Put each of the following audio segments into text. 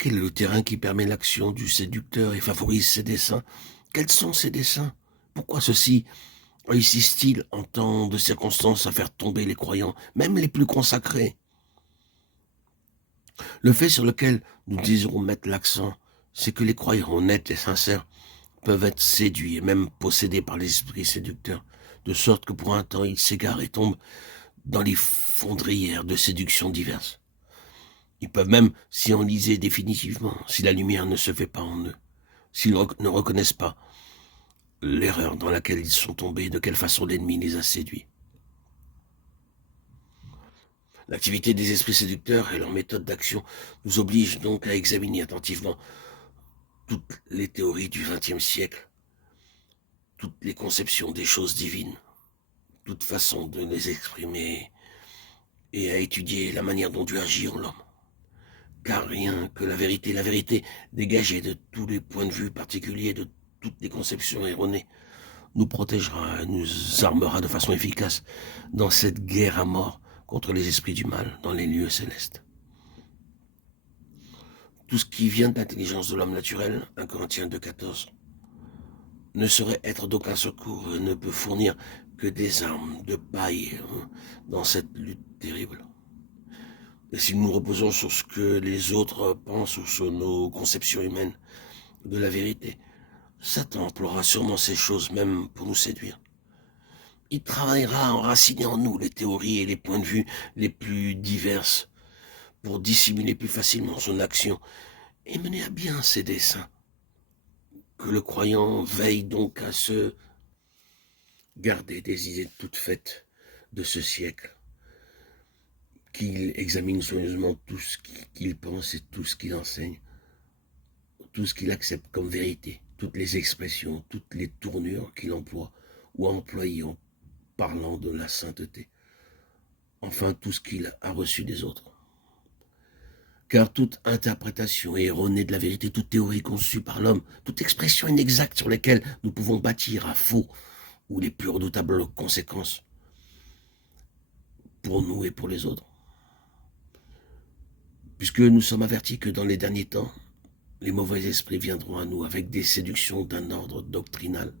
Quel est le terrain qui permet l'action du séducteur et favorise ses desseins? Quels sont ses desseins? Pourquoi ceux-ci réussissent-ils en tant de circonstances à faire tomber les croyants, même les plus consacrés? Le fait sur lequel nous désirons mettre l'accent, c'est que les croyants honnêtes et sincères peuvent être séduits et même possédés par l'esprit séducteur, de sorte que pour un temps ils s'égarent et tombent dans les fondrières de séductions diverses. Ils peuvent même s'y enliser définitivement si la lumière ne se fait pas en eux, s'ils ne reconnaissent pas l'erreur dans laquelle ils sont tombés et de quelle façon l'ennemi les a séduits. L'activité des esprits séducteurs et leur méthode d'action nous obligent donc à examiner attentivement toutes les théories du XXe siècle, toutes les conceptions des choses divines, toute façon de les exprimer et à étudier la manière dont Dieu agit en l'homme. Car rien que la vérité dégagée de tous les points de vue particuliers, de toutes les conceptions erronées, nous protégera, nous armera de façon efficace dans cette guerre à mort contre les esprits du mal dans les lieux célestes. Tout ce qui vient de l'intelligence de l'homme naturel, 1 Corinthiens 2,14, ne saurait être d'aucun secours, ne peut fournir que des armes de paille dans cette lutte terrible. Et si nous nous reposons sur ce que les autres pensent ou sur nos conceptions humaines de la vérité, Satan emploiera sûrement ces choses même pour nous séduire. Il travaillera à enraciner en nous les théories et les points de vue les plus diverses pour dissimuler plus facilement son action et mener à bien ses desseins. Que le croyant veille donc à se garder des idées toutes faites de ce siècle, qu'il examine soigneusement tout ce qu'il pense et tout ce qu'il enseigne, tout ce qu'il accepte comme vérité, toutes les expressions, toutes les tournures qu'il emploie ou a employées en parlant de la sainteté, enfin tout ce qu'il a reçu des autres. Car toute interprétation erronée de la vérité, toute théorie conçue par l'homme, toute expression inexacte sur laquelle nous pouvons bâtir à faux ou les plus redoutables conséquences pour nous et pour les autres. Puisque nous sommes avertis que dans les derniers temps, les mauvais esprits viendront à nous avec des séductions d'un ordre doctrinal.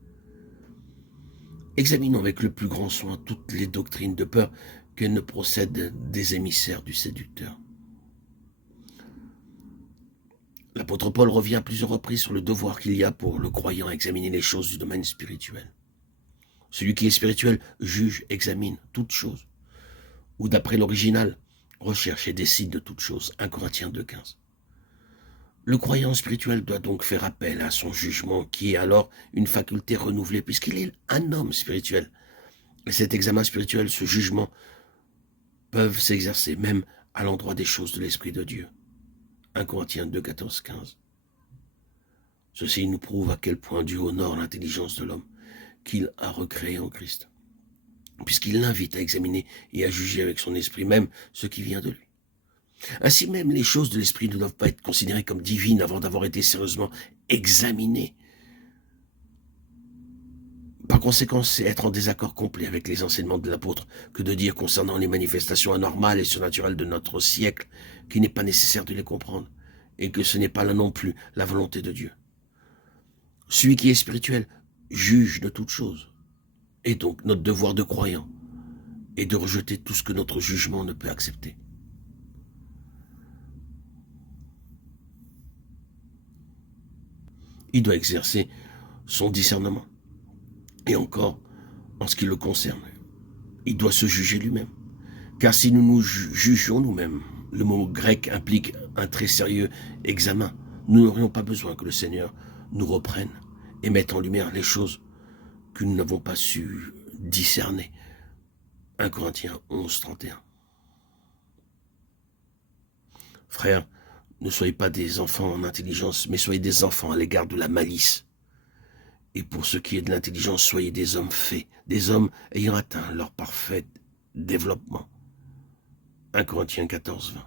Examinons avec le plus grand soin toutes les doctrines de peur qu'elles ne procèdent des émissaires du séducteur. L'apôtre Paul revient à plusieurs reprises sur le devoir qu'il y a pour le croyant à examiner les choses du domaine spirituel. Celui qui est spirituel juge, examine toutes choses, ou d'après l'original, recherche et décide de toutes choses. 1 Corinthiens 2,15. Le croyant spirituel doit donc faire appel à son jugement, qui est alors une faculté renouvelée, puisqu'il est un homme spirituel. Et cet examen spirituel, ce jugement, peuvent s'exercer même à l'endroit des choses de l'Esprit de Dieu. 1 Corinthiens 2, 14, 15. Ceci nous prouve à quel point Dieu honore l'intelligence de l'homme qu'il a recréé en Christ, puisqu'il l'invite à examiner et à juger avec son esprit même ce qui vient de lui. Ainsi même, les choses de l'esprit ne doivent pas être considérées comme divines avant d'avoir été sérieusement examinées. Par conséquent, c'est être en désaccord complet avec les enseignements de l'apôtre que de dire concernant les manifestations anormales et surnaturelles de notre siècle qu'il n'est pas nécessaire de les comprendre et que ce n'est pas là non plus la volonté de Dieu. Celui qui est spirituel juge de toutes choses. Et donc, notre devoir de croyant est de rejeter tout ce que notre jugement ne peut accepter. Il doit exercer son discernement. Et encore, en ce qui le concerne, il doit se juger lui-même. Car si nous nous jugeons nous-mêmes, le mot grec implique un très sérieux examen. Nous n'aurions pas besoin que le Seigneur nous reprenne et mette en lumière les choses que nous n'avons pas su discerner. 1 Corinthiens 11, 31. Frères, ne soyez pas des enfants en intelligence, mais soyez des enfants à l'égard de la malice. Et pour ce qui est de l'intelligence, soyez des hommes faits, des hommes ayant atteint leur parfait développement. 1 Corinthiens 14, 20.